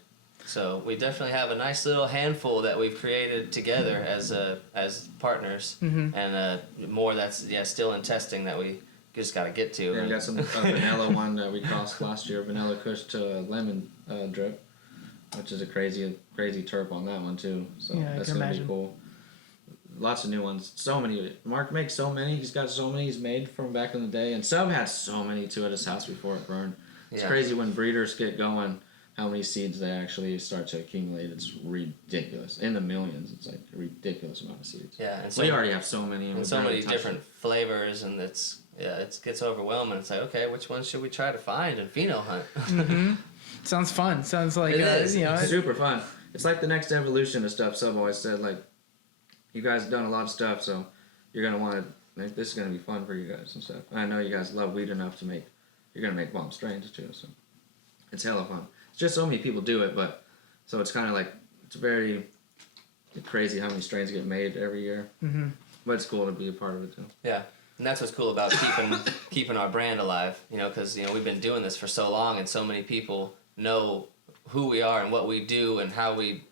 So we definitely have a nice little handful that we've created together as partners, and more that's still in testing that we just got to get to. Yeah, we got some vanilla one that we crossed last year, Vanilla Kush to Lemon Drip, which is a crazy terp on that one too. So Yeah, that's gonna be cool. Lots of new ones. So many. Mark makes so many. He's got so many he's made from back in the day, and Sub had so many too at his house before it burned. It's crazy when breeders get going, how many seeds they actually start to accumulate. It's ridiculous. In the millions. It's like a ridiculous amount of seeds. Yeah, and we already have so many. And so many different flavors, and it gets overwhelming. It's like, okay, which one should we try to find and pheno hunt? Sounds fun. Sounds like It is. It's super fun. It's like the next evolution of stuff. Sub always said, like, you guys have done a lot of stuff, so you're gonna want to. Like, this is gonna be fun for you guys and stuff. I know you guys love weed enough to make. You're gonna make bomb strains too, so it's hella fun. It's just so many people do it, but so it's kind of like it's very crazy how many strains get made every year. But it's cool to be a part of it too. Yeah, and that's what's cool about keeping our brand alive. Because we've been doing this for so long, and so many people know who we are and what we do and how we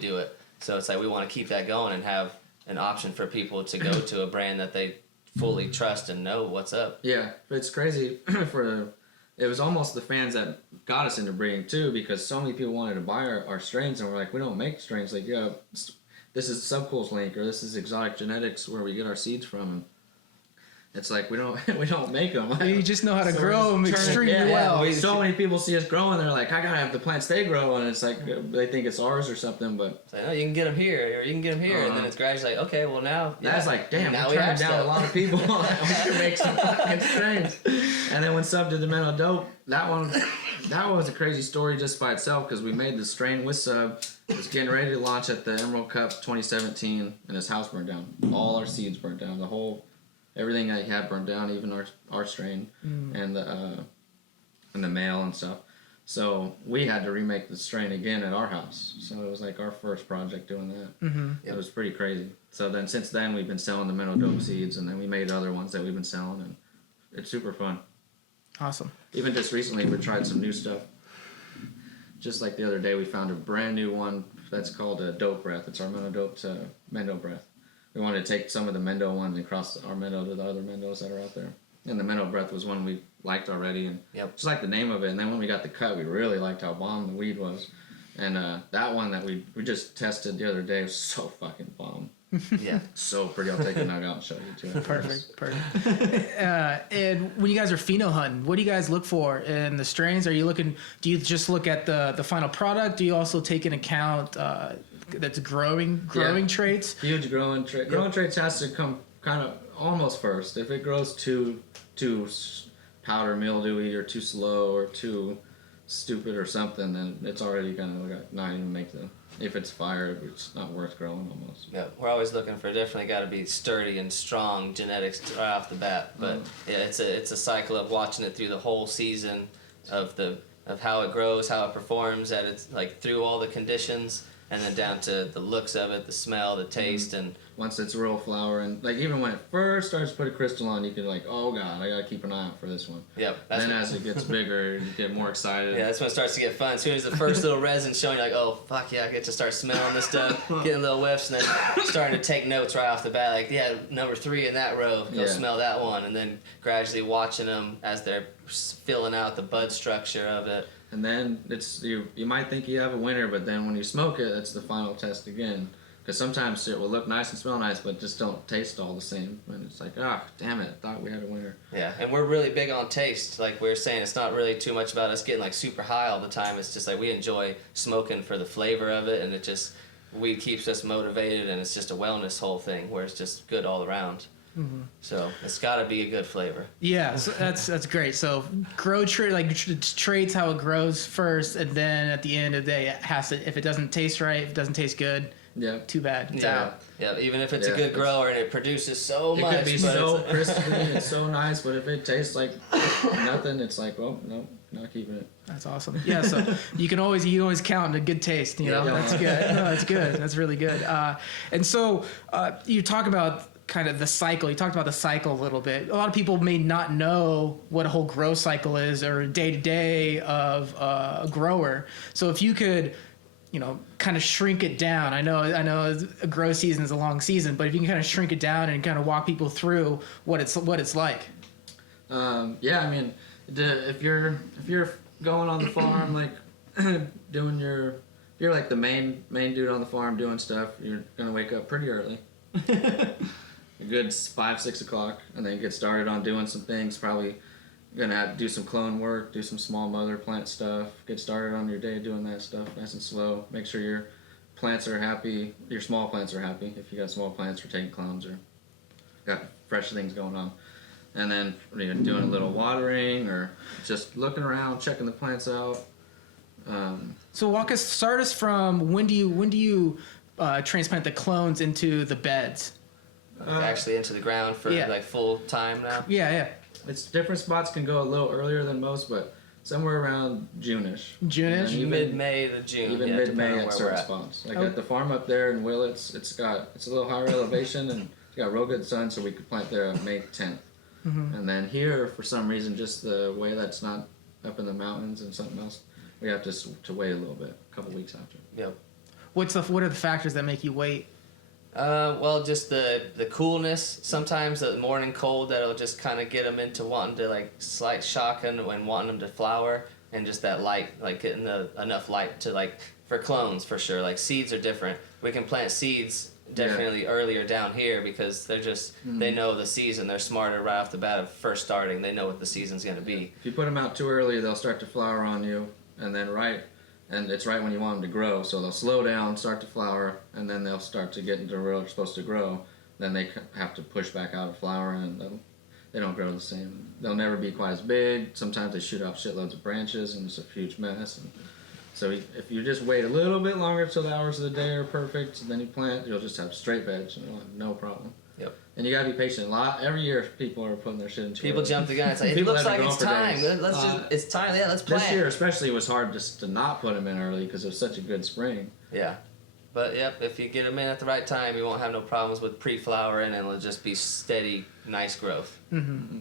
do it. So it's like we want to keep that going and have an option for people to go to a brand that they fully trust and know what's up. Yeah, but it's crazy it was almost the fans that got us into breeding too, because so many people wanted to buy our strains, and we're like, we don't make strains. Like, yeah, this is Subcool's link, or this is Exotic Genetics where we get our seeds from. it's like we don't make them. You just know how to So grow them we're just turning- extremely yeah, well. So many people see us growing, they're like, I gotta have the plants they grow, and it's like they think it's ours or something. But It's like, oh, you can get them here, or you can get them here, and then it's gradually like, okay, well now. that's like, damn, now we're we turning have down a stuff. lot of people. We should make some fucking strains. And then when Sub did the Mendo Dope, that was a crazy story just by itself, because we made the strain with Sub. It was getting ready to launch at the Emerald Cup 2017, and his house burned down. All our seeds burned down. Everything I had burned down, even our strain and the mail and stuff. So we had to remake the strain again at our house. So it was like our first project doing that. Mm-hmm. It was pretty crazy. So then since then we've been selling the Mendo Dope seeds, and then we made other ones that we've been selling, and it's super fun. Awesome. Even just recently we tried some new stuff. Just like the other day we found a brand new one that's called a Dope Breath. It's our Mendo Dope to Mendo Breath. We wanted to take some of the Mendo ones and cross our Mendo to the other Mendos that are out there. And the Mendo Breath was one we liked already, and just like the name of it. And then when we got the cut, we really liked how bomb the weed was. And that one that we just tested the other day was so fucking bomb. Yeah. So pretty. I'll take a nug out and show you too. Perfect. And when you guys are pheno hunting, what do you guys look for in the strains? Do you just look at the final product? Do you also take into account that's growing traits? Huge growing trait. Growing traits has to come kind of almost first. If it grows too powder mildewy or too slow or too stupid or something, then it's already gonna not even make the. If it's fire, it's not worth growing almost. Yeah, we're always looking for definitely got to be sturdy and strong genetics right off the bat. But yeah, it's a cycle of watching it through the whole season of how it grows, how it performs, at its like through all the conditions, and then down to the looks of it, the smell, the taste, and once it's real flower, and like even when it first starts to put a crystal on, you can like, oh god, I gotta keep an eye out for this one. yep. Then as it gets bigger, you get more excited. Yeah, that's when it starts to get fun. As soon as the first little resin showing, you're like, oh, fuck yeah, I get to start smelling this stuff, getting little whiffs, and then starting to take notes right off the bat. Like, yeah, number 3 in that row, go smell that one. And then gradually watching them as they're filling out the bud structure of it. And then it's you might think you have a winner, but then when you smoke it, it's the final test again. Because sometimes it will look nice and smell nice, but just don't taste all the same. And it's like, ah, damn it, I thought we had a winner. Yeah, and we're really big on taste. Like we were saying, it's not really too much about us getting like super high all the time. It's just like we enjoy smoking for the flavor of it, and it just weed keeps us motivated, and it's just a wellness whole thing where it's just good all around. Mm-hmm. So it's got to be a good flavor. Yeah, so that's great. So grow trait traits how it grows first, and then at the end of the day, it has to. If it doesn't taste right, if it doesn't taste good, too bad. It's out. Yeah, even if it's a good grower and it produces so much. It could be so crispy and so nice, but if it tastes like nothing, it's like, well, no, not keeping it. That's awesome. Yeah, so you can always count on a good taste. You know, that's good. No, that's good. That's really good. And so you talk about kind of the cycle. You talked about the cycle a little bit. A lot of people may not know what a whole grow cycle is or day to day of a grower. So if you could, kind of shrink it down. I know a grow season is a long season, but if you can kind of shrink it down and kind of walk people through what it's like. Yeah, I mean, if you're going on the farm, like doing if you're like the main dude on the farm doing stuff, you're gonna wake up pretty early. A good 5-6 o'clock, and then get started on doing some things. Probably gonna have to do some clone work, do some small mother plant stuff. Get started on your day doing that stuff, nice and slow. Make sure your plants are happy. Your small plants are happy. If you got small plants, or taking clones, or got fresh things going on. And then doing a little watering, or just looking around, checking the plants out. So start us from when do you transplant the clones into the beds? Actually into the ground for like full time now. Yeah. It's different spots can go a little earlier than most, but somewhere around June-ish. June-ish? Mid-May to June. Even mid-May at certain spots. Like at the farm up there in Willits, it's a little higher elevation, and it's got real good sun, so we could plant there on May 10th. Mm-hmm. And then here, for some reason, just the way that's not up in the mountains and something else, we have to wait a little bit, a couple weeks after. Yep. What are the factors that make you wait? Well, just the coolness. Sometimes the morning cold that'll just kind of get them into wanting to like slight shocking and wanting them to flower, and just that light, like getting enough light to like for clones for sure. Like seeds are different. We can plant seeds definitely earlier down here because they're just they know the season. They're smarter right off the bat of first starting. They know what the season's going to be. If you put them out too early, they'll start to flower on you, and then and it's right when you want them to grow. So they'll slow down, start to flower, and then they'll start to get into where they're supposed to grow. Then they have to push back out of flower, and they don't grow the same. They'll never be quite as big. Sometimes they shoot off shitloads of branches, and it's a huge mess. And so if you just wait a little bit longer till the hours of the day are perfect, and then you plant, you'll just have straight veg, and you'll have no problem. Yep. And you gotta be patient. Every year, people are putting their shit into People early. jump the gun. It's like, it People looks have like been it's going for time. days. Let's just, it's time. Yeah, let's plant. This year especially was hard just to not put them in early because it was such a good spring. Yeah. But yep, if you get them in at the right time, you won't have no problems with pre-flowering, and it'll just be steady, nice growth. Mm-hmm.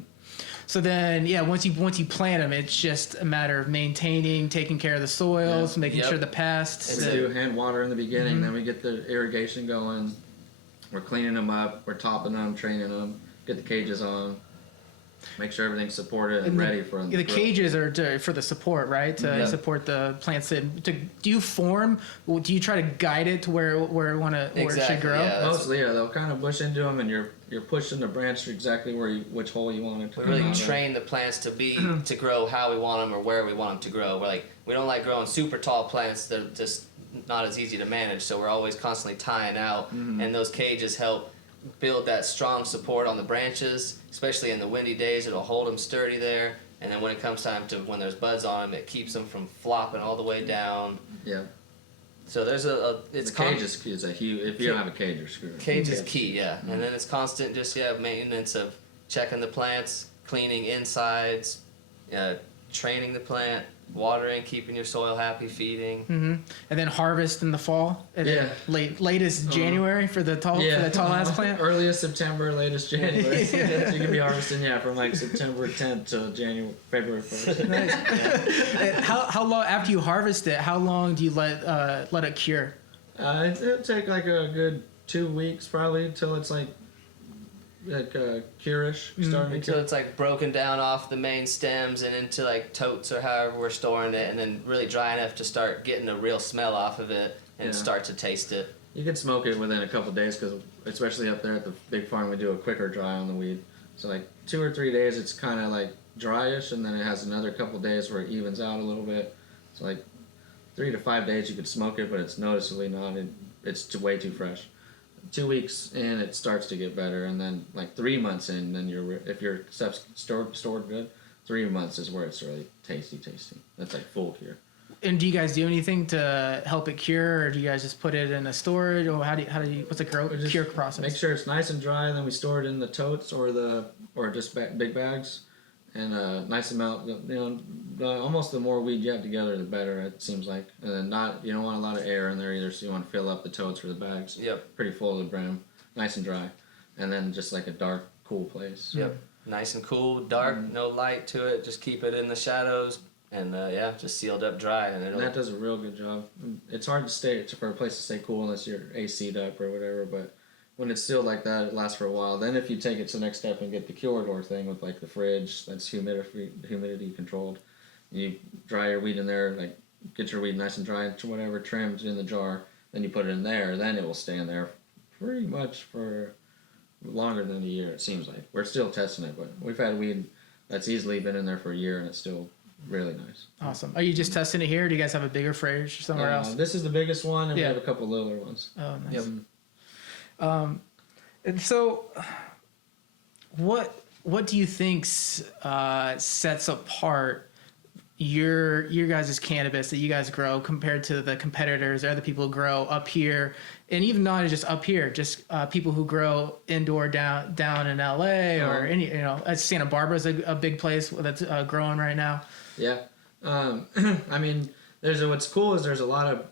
So then, once you plant them, it's just a matter of maintaining, taking care of the soils, making sure the pests. We do hand water in the beginning, then we get the irrigation going. We're cleaning them up, we're topping them, training them, get the cages on, make sure everything's supported and ready for them. The cages are for the support, right? To support the plants. Do you form? Do you try to guide it to where it should grow? Yeah, mostly, they'll kind of bush into them, and you're pushing the branch exactly which hole you want it to. We really train the plants to grow how we want them or where we want them to grow. We don't like growing super tall plants. They're just not as easy to manage. So we're always constantly tying out, and those cages help build that strong support on the branches, especially in the windy days. It'll hold them sturdy there, and then when it comes time to when there's buds on them, it keeps them from flopping all the way down. Yeah. So there's it's the cage is a huge. If you don't have a cage, you're screwed. Cage is key, and then it's constant maintenance of checking the plants, cleaning insides, training the plant, watering, keeping your soil happy, feeding. Mm-hmm. And then harvest in the fall. And then latest January for the tall ass plant. Earliest September, latest January. So you can be harvesting from like September 10th to February 1st. Nice. And how long after you harvest it? How long do you let it cure? It'll take like a good 2 weeks probably until it's like cure-ish. Until it's like broken down off the main stems and into like totes or however we're storing it, and then really dry enough to start getting a real smell off of it and start to taste it. You can smoke it within a couple days because especially up there at the big farm we do a quicker dry on the weed. So like 2 or 3 days it's kind of like dryish, and then it has another couple days where it evens out a little bit. So like 3 to 5 days you could smoke it, but it's noticeably not. It's way too fresh. 2 weeks in, it starts to get better, and then like 3 months in, then if your stuff's stored good, 3 months is where it's really tasty. That's like full cure. And do you guys do anything to help it cure, or do you guys just put it in a storage, or what's the cure process? Make sure it's nice and dry, then we store it in the totes or just big bags, and a nice amount. Almost the more weed you have together, the better it seems like. And then you don't want a lot of air in there either, so you want to fill up the totes or the bags. Yep. Pretty full to the brim, nice and dry, and then just like a dark, cool place. Yep. Nice and cool, dark, no light to it. Just keep it in the shadows, and just sealed up dry, and that does a real good job. It's hard for a place to stay cool unless you're AC'd up or whatever, but when it's sealed like that, it lasts for a while. Then if you take it to the next step and get the Curador thing with like the fridge, that's humidity controlled. You dry your weed in there, like get your weed nice and dry, whatever, trimmed in the jar. Then you put it in there. Then it will stay in there pretty much for longer than a year. It seems like we're still testing it, but we've had weed that's easily been in there for a year, and it's still really nice. Awesome. Are you just testing it here? Or do you guys have a bigger fridge somewhere else? This is the biggest one, and we have a couple littler ones. Oh, nice. Yep. And so, what do you think sets apart your guys' cannabis that you guys grow compared to the competitors or other people who grow up here, and even not just up here, just people who grow indoor down in LA or Santa Barbara's a big place that's growing right now. Yeah, I mean, what's cool is there's a lot of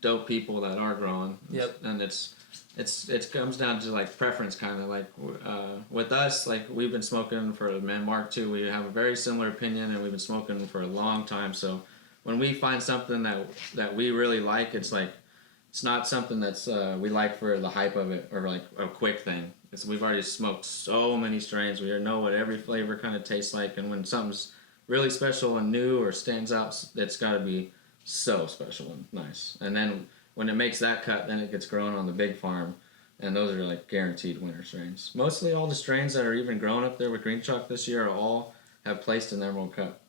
dope people that are growing. Yep. And it comes down to like preference, kind of like with us, like we've been smoking for Mark II. We have a very similar opinion, and we've been smoking for a long time. So when we find something that we really like, it's not something that's we like for the hype of it or like a quick thing. We've already smoked so many strains. We know what every flavor kind of tastes like, and when something's really special and new or stands out, it's got to be so special and nice. And then when it makes that cut, then it gets grown on the big farm, and those are like guaranteed winner strains. Mostly all the strains that are even grown up there with Green Chalk this year all have placed in the Emerald Cup.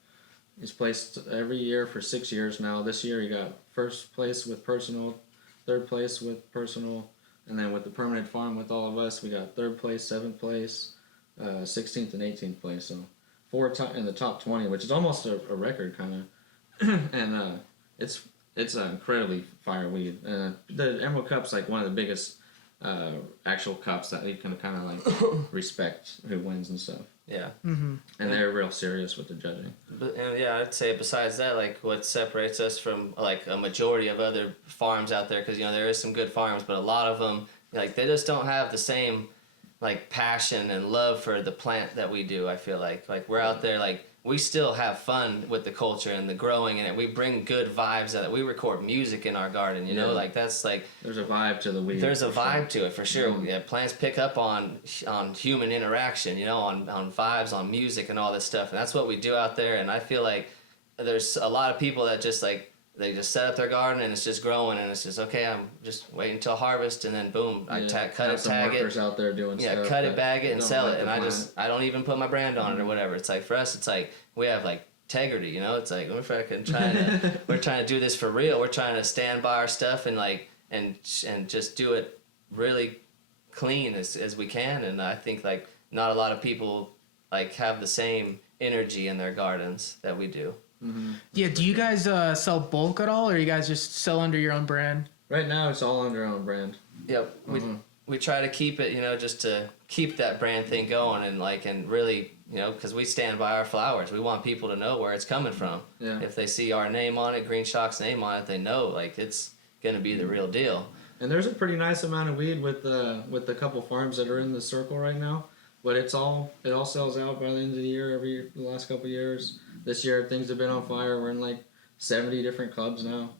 He's placed every year for 6 years now. This year he got first place with personal, third place with personal, and then with the permanent farm with all of us, we got third place, seventh place, 16th and 18th place. So in the top 20, which is almost a record kind of, and it's an incredibly fire weed. The Emerald Cup's like one of the biggest actual cups that you can kind of like respect who wins and stuff. Yeah. Mm-hmm. And they're real serious with the judging. But, and yeah, I'd say besides that, like what separates us from like a majority of other farms out there, because you know there is some good farms, but a lot of them like they just don't have the same like passion and love for the plant that we do. I feel like we're out there like we still have fun with the culture and the growing and we bring good vibes out. We record music in our garden, you know, like that's like there's a vibe to the weed. There's a vibe to it for sure. Yeah, plants pick up on human interaction, you know, on vibes, on music and all this stuff, and that's what we do out there. And I feel like there's a lot of people that just like they just set up their garden and it's just growing and it's just okay. I'm just waiting until harvest and then boom, I cut it, tag it. Out there doing stuff cut it, bag it, and sell like it. And I don't even put my brand on it or whatever. It's like for us, it's like we have like integrity, you know. It's like we're fucking we're trying to do this for real. We're trying to stand by our stuff and like and just do it really clean as we can. And I think like not a lot of people like have the same energy in their gardens that we do. Mm-hmm. Yeah, do you guys sell bulk at all, or you guys just sell under your own brand? Right now, it's all under our own brand. Yep, we try to keep it, you know, just to keep that brand thing going and really, you know, because we stand by our flowers. We want people to know where it's coming from. Yeah. If they see our name on it, Green Chalk's name on it, they know like it's gonna be the real deal. And there's a pretty nice amount of weed with the couple farms that are in the circle right now. But it all sells out by the end of the year. The last couple of years. This year things have been on fire. We're in like 70 different clubs now.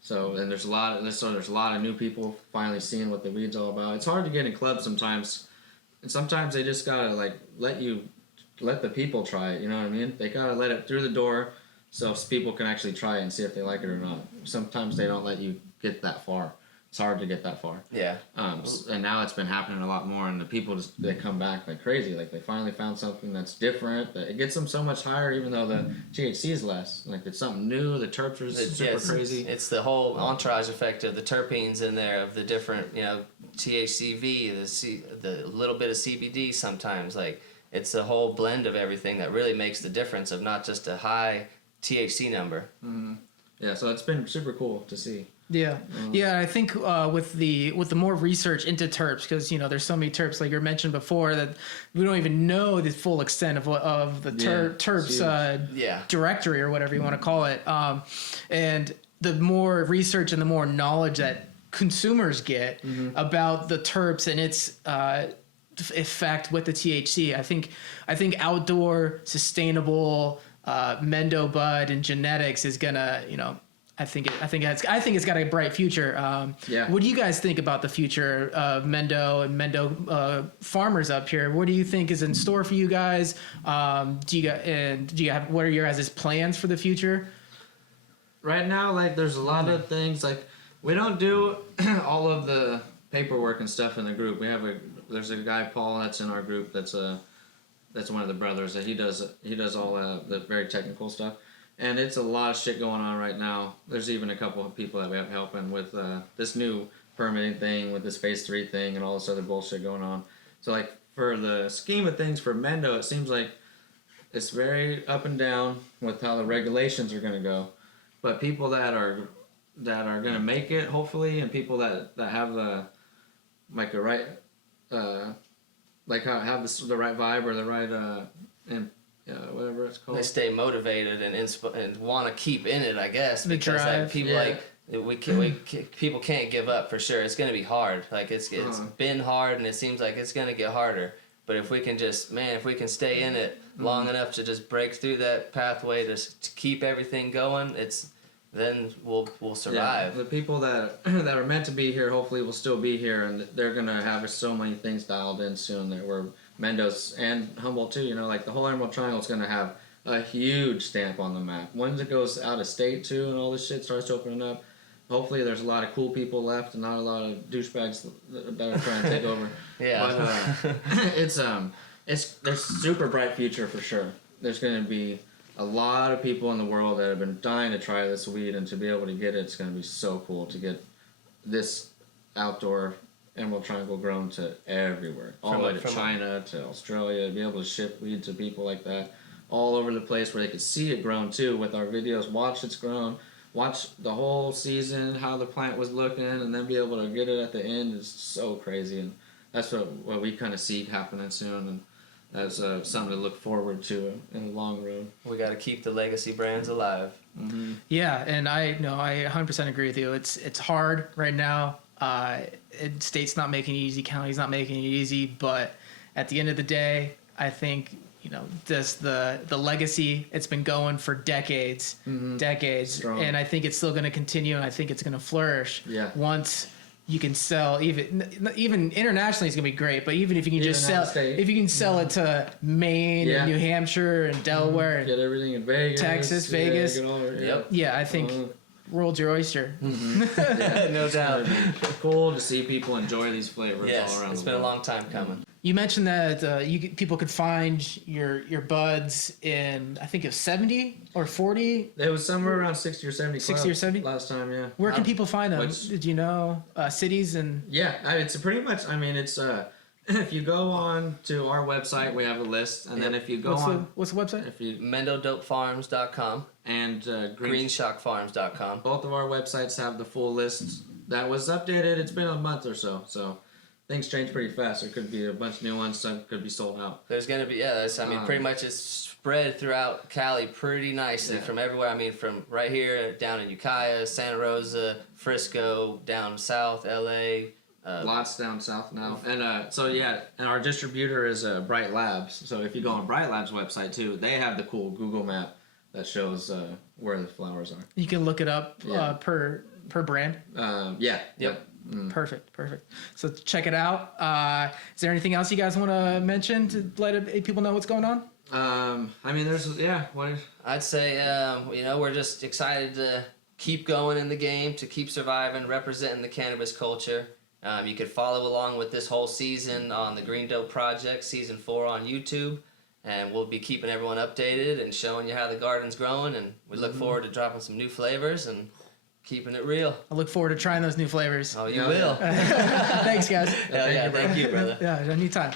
So and there's a lot of new people finally seeing what the weed's all about. It's hard to get in clubs sometimes, and sometimes they just gotta like let the people try it. You know what I mean? They gotta let it through the door so people can actually try it and see if they like it or not. Sometimes they don't let you get that far. It's hard to get that far. Yeah. And now it's been happening a lot more, and the people they come back like crazy. Like they finally found something that's different. That it gets them so much higher, even though the THC is less. Like it's something new. The terps are super crazy. It's the whole entourage effect of the terpenes in there, of the different, you know, THCV, the little bit of CBD sometimes. Like it's the whole blend of everything that really makes the difference of not just a high THC number. Mm-hmm. Yeah, so it's been super cool to see. Yeah, yeah. I think with the more research into terps, because you know there's so many terps, like you mentioned before, that we don't even know the full extent of the terps directory or whatever you want to call it. And the more research and the more knowledge that consumers get about the terps and its effect with the THC, I think outdoor sustainable Mendo bud and genetics is gonna, you know. I think it's got a bright future. What do you guys think about the future of Mendo and Mendo farmers up here? What do you think is in store for you guys? Do you have what are your guys' plans for the future? Right now, like there's a lot of things like we don't do all of the paperwork and stuff in the group. There's a guy Paul that's in our group that's one of the brothers that he does all the very technical stuff. And it's a lot of shit going on right now. There's even a couple of people that we have helping with this new permitting thing, with this phase 3 thing, and all this other bullshit going on. So, like, for the scheme of things for Mendo, it seems like it's very up and down with how the regulations are going to go. But people that are going to make it, hopefully, and people that have the like the right like have the right vibe or the right whatever it's called. They stay motivated and want to keep in it, I guess. The because drive. Like, people people can't give up for sure. It's gonna be hard. Like it's been hard, and it seems like it's gonna get harder. But if we can stay in it long enough to just break through that pathway to keep everything going, then we'll survive. Yeah, the people that are meant to be here hopefully will still be here, and they're gonna have so many things dialed in soon that we're Mendo's and Humboldt too, you know, like the whole Emerald Triangle is going to have a huge stamp on the map. Once it goes out of state too and all this shit starts opening up, hopefully there's a lot of cool people left and not a lot of douchebags that are trying to take over. Yeah. But there's super bright future for sure. There's going to be a lot of people in the world that have been dying to try this weed, and to be able to get it, it's going to be so cool to get this outdoor Emerald Triangle grown to everywhere, all the way to China, to Australia, be able to ship weed to people like that all over the place where they could see it grown too with our videos, watch it's grown, watch the whole season, how the plant was looking, and then be able to get it at the end is so crazy. And that's what we kind of see happening soon, and that's something to look forward to in the long run. We got to keep the legacy brands alive. Mm-hmm. Yeah, and I 100% agree with you. It's hard right now. State's not making it easy, county's not making it easy, but at the end of the day, I think the legacy, it's been going for decades, Strong. and I think it's still going to continue, and I think it's going to flourish. Yeah. Once you can sell, even internationally, it's going to be great. But even if you can just sell, if you can sell it to Maine and New Hampshire and Delaware, get everything in Vegas, Texas, Vegas, get all, I think world's your oyster. No doubt. Cool to see people enjoy these flavors all around. It's the been a world. long time coming. You mentioned that people could find your buds in, I think it was 70 or 40. It was somewhere around 60 or 70 60 or 70 last time. Yeah. Where can people find them? Did you know cities and? Yeah, it's pretty much. I mean, it's if you go on to our website, we have a list, and then if you go what's the website? If you MendoDopeFarms.com and GreenshockFarms.com. Both of our websites have the full list that was updated. It's been a month or so. Things change pretty fast. There could be a bunch of new ones. Some could be sold out. There's gonna be pretty much it's spread throughout Cali pretty nicely from everywhere. I mean, from right here down in Ukiah, Santa Rosa, Frisco, down south, LA. Lots down south now, and and our distributor is Bright Labs. So if you go on Bright Labs website too, they have the cool Google map that shows where the flowers are. You can look it up per brand. Yep. Perfect. So check it out. Is there anything else you guys want to mention to let people know what's going on? I mean, what? I'd say we're just excited to keep going in the game, to keep surviving, representing the cannabis culture. You could follow along with this whole season on the Green Dope Project, Season 4 on YouTube. And we'll be keeping everyone updated and showing you how the garden's growing. And we look forward to dropping some new flavors and keeping it real. I look forward to trying those new flavors. Oh, you will. Thanks, guys. Hell yeah, thank you, brother. Yeah, anytime.